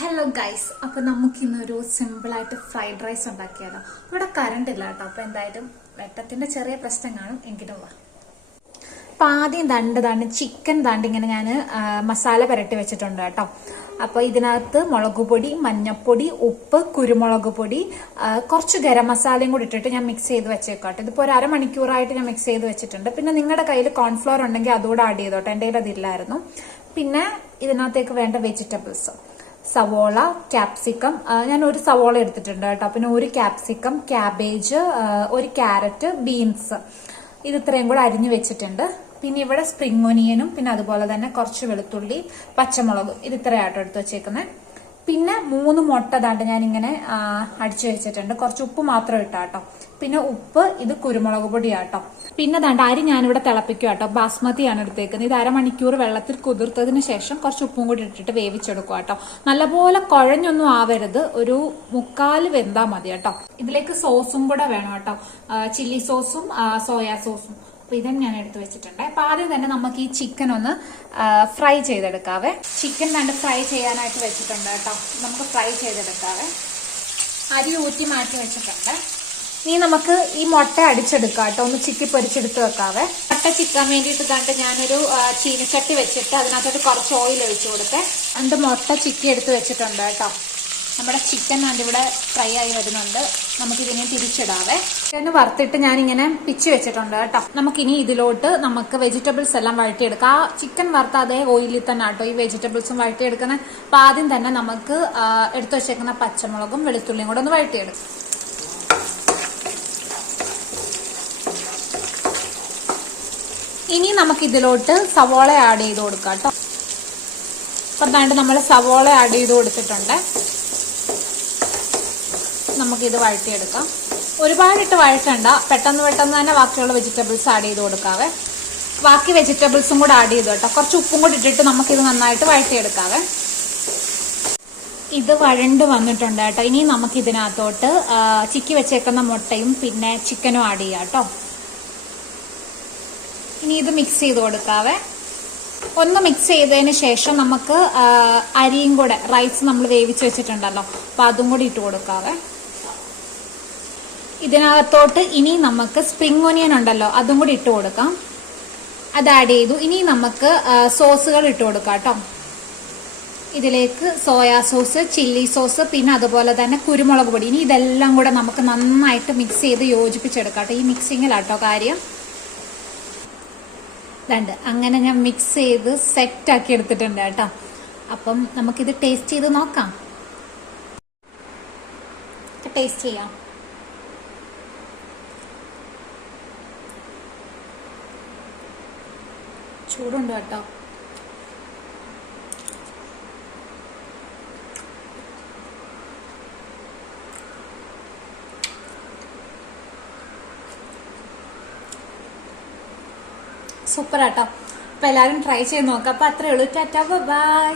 Hello guys, അപ്പൊ നമുക്ക് ഇന്നൊരു സിമ്പിളായിട്ട് ഫ്രൈഡ് റൈസ് ഉണ്ടാക്കിയാലോ. ഇവിടെ കറണ്ട് ഇല്ല കേട്ടോ, അപ്പൊ എന്തായാലും വെട്ടത്തിന്റെ ചെറിയ പ്രശ്നം കാണും, എങ്കിലും വാ. അപ്പൊ ആദ്യം ദണ്ട് ചിക്കൻ ഇങ്ങനെ ഞാൻ മസാല പുരട്ടി വെച്ചിട്ടുണ്ട് കേട്ടോ. അപ്പൊ ഇതിനകത്ത് മുളകുപൊടി, മഞ്ഞപ്പൊടി, ഉപ്പ്, കുരുമുളക് പൊടി, കുറച്ച് ഗരം മസാലയും കൂടി ഇട്ടിട്ട് ഞാൻ മിക്സ് ചെയ്ത് വെച്ചേക്കോട്ടെ. ഇതിപ്പോ ഒരു അരമണിക്കൂറായിട്ട് ഞാൻ മിക്സ് ചെയ്ത് വെച്ചിട്ടുണ്ട്. പിന്നെ നിങ്ങളുടെ കയ്യിൽ കോൺഫ്ലോർ ഉണ്ടെങ്കിൽ അതുകൂടെ ആഡ് ചെയ്തോട്ടെ, എൻ്റെ കയ്യിൽ അതില്ലായിരുന്നു. പിന്നെ ഇതിനകത്തേക്ക് വേണ്ട വെജിറ്റബിൾസ്: സവോള, ക്യാപ്സിക്കം, ഞാൻ ഒരു സവോള എടുത്തിട്ടുണ്ട് കേട്ടോ. പിന്നെ ഒരു ക്യാപ്സിക്കം, ക്യാബേജ്, ഒരു ക്യാരറ്റ്, ബീൻസ്, ഇത് ഇത്രയും കൂടെ അരിഞ്ഞു വെച്ചിട്ടുണ്ട്. പിന്നെ ഇവിടെ സ്പ്രിംഗ് ഒനിയനും, പിന്നെ അതുപോലെ തന്നെ കുറച്ച് വെളുത്തുള്ളി, പച്ചമുളക്, ഇത് ഇത്രയാട്ടോ എടുത്ത് വെച്ചേക്കുന്നത്. പിന്നെ 3 മുട്ട ഞാൻ ഇങ്ങനെ അടിച്ചു വെച്ചിട്ടുണ്ട്. കുറച്ച് ഉപ്പ് മാത്രം ഇട്ടാട്ടോ. പിന്നെ ഉപ്പ്, ഇത് കുരുമുളക് പൊടിയാട്ടോ. പിന്നെ അരി ഞാനിവിടെ തിളപ്പിക്കുക കേട്ടോ. ബാസ്മതിയാണ് എടുത്തേക്കുന്നത്. ഇത് അരമണിക്കൂർ വെള്ളത്തിൽ കുതിർത്തതിന് ശേഷം കുറച്ച് ഉപ്പും കൂടി ഇട്ടിട്ട് വേവിച്ചെടുക്കുക കേട്ടോ. നല്ലപോലെ കുഴഞ്ഞൊന്നും ആവരുത്, ഒരു 1/4 വെന്താ മതി കേട്ടോ. ഇതിലേക്ക് സോസും കൂടെ വേണം കേട്ടോ, ചില്ലി സോസും സോയാ സോസും. അപ്പൊ ഇതും ഞാൻ എടുത്തു വെച്ചിട്ടുണ്ട്. അപ്പൊ ആദ്യം തന്നെ നമുക്ക് ഈ ചിക്കൻ ഒന്ന് ഫ്രൈ ചെയ്തെടുക്കാവേ. ചിക്കൻ ഫ്രൈ ചെയ്യാനായിട്ട് വെച്ചിട്ടുണ്ട് കേട്ടോ. നമുക്ക് ഫ്രൈ ചെയ്തെടുക്കാവേ. അരി ഊറ്റി മാറ്റി വെച്ചിട്ടുണ്ട്. ഇനി നമുക്ക് ഈ മുട്ട അടിച്ചെടുക്കാം കേട്ടോ. ഒന്ന് ചിക്കി പൊരിച്ചെടുത്ത് വെക്കാവേ. മുട്ട ചിക്കാൻ വേണ്ടിയിട്ട് ഞാനൊരു ചീനിച്ചട്ടി വെച്ചിട്ട് അതിനകത്തോട്ട് കുറച്ച് ഓയിൽ ഒഴിച്ചു കൊടുത്തേ. മുട്ട ചിക്കി എടുത്ത് വെച്ചിട്ടുണ്ട് കേട്ടോ. നമ്മുടെ ചിക്കൻ ഇവിടെ ഫ്രൈ ആയി വരുന്നുണ്ട്. നമുക്കിതിനെ തിരിച്ചിടാവേ. ചിക്കൻ വറുത്തിട്ട് ഞാനിങ്ങനെ പിച്ച് വെച്ചിട്ടുണ്ട് കേട്ടോ. നമുക്കിനി ഇതിലോട്ട് വെജിറ്റബിൾസ് എല്ലാം വഴറ്റിയെടുക്കാം. ആ ചിക്കൻ വറുത്ത അതേ ഓയിലിൽ തന്നെ കേട്ടോ ഈ വെജിറ്റബിൾസും വഴറ്റിയെടുക്കുന്നത്. അപ്പൊ ആദ്യം തന്നെ നമുക്ക് എടുത്തു വെച്ചേക്കുന്ന പച്ചമുളകും വെളുത്തുള്ളിയും കൂടെ ഒന്ന് വഴറ്റിയെടുക്കും. ഇനി നമുക്ക് ഇതിലോട്ട് സവോള ആഡ് ചെയ്ത് കൊടുക്കാം കേട്ടോ. അപ്പൊ നമ്മൾ സവോള ആഡ് ചെയ്ത് കൊടുത്തിട്ടുണ്ട്. നമുക്കിത് വഴറ്റിയെടുക്കാം. ഒരുപാടിട്ട് വഴറ്റണ്ട, പെട്ടെന്ന് തന്നെ ബാക്കിയുള്ള വെജിറ്റബിൾസ് ആഡ് ചെയ്ത് കൊടുക്കാവേ. ബാക്കി വെജിറ്റബിൾസും കൂടെ ആഡ് ചെയ്തു കേട്ടോ. കുറച്ച് ഉപ്പും കൂടി ഇട്ടിട്ട് നമുക്കിത് നന്നായിട്ട് വഴറ്റിയെടുക്കാവേ. ഇത് വഴണ്ട് വന്നിട്ടുണ്ട് കേട്ടോ. ഇനി നമുക്ക് ഇതിനകത്തോട്ട് ചിക്കി വെച്ചേക്കുന്ന മുട്ടയും പിന്നെ ചിക്കനും ആഡ് ചെയ്യാം കേട്ടോ. ഇനി ഇത് മിക്സ് ചെയ്ത് കൊടുക്കാവേ. ഒന്ന് മിക്സ് ചെയ്തതിന് ശേഷം നമുക്ക് അരിയും കൂടെ, റൈസ് നമ്മൾ വേവിച്ച് വെച്ചിട്ടുണ്ടല്ലോ, അപ്പൊ അതും കൂടി ഇട്ട് കൊടുക്കാവേ. ഇതിനകത്തോട്ട് ഇനി നമുക്ക് സ്പ്രിംഗ് ഒനിയൻ ഉണ്ടല്ലോ, അതും കൂടി ഇട്ട് കൊടുക്കാം. അത് ആഡ് ചെയ്തു. ഇനി നമുക്ക് സോസുകൾ ഇട്ട് കൊടുക്കാം കേട്ടോ. ഇതിലേക്ക് സോയാ സോസ്, ചില്ലി സോസ്, പിന്നെ അതുപോലെ തന്നെ കുരുമുളക് പൊടി. ഇനി ഇതെല്ലാം കൂടെ നമുക്ക് നന്നായിട്ട് മിക്സ് ചെയ്ത് യോജിപ്പിച്ചെടുക്കാം കേട്ടോ. ഈ മിക്സിങ്ങിലാട്ടോ കാര്യം. അങ്ങനെ ഞാൻ മിക്സ് ചെയ്ത് സെറ്റ് ആക്കി എടുത്തിട്ടുണ്ട് കേട്ടോ. അപ്പം നമുക്കിത് ടേസ്റ്റ് ചെയ്ത് നോക്കാം. ടേസ്റ്റ് ചെയ്യാം. ചൂടുണ്ട് കേട്ടോ. സൂപ്പർ ആട്ടോ. അപ്പൊ എല്ലാവരും ട്രൈ ചെയ്ത് നോക്കാം. അപ്പൊ അത്രേ ഉള്ളൂ. ടാറ്റാ, ബൈ.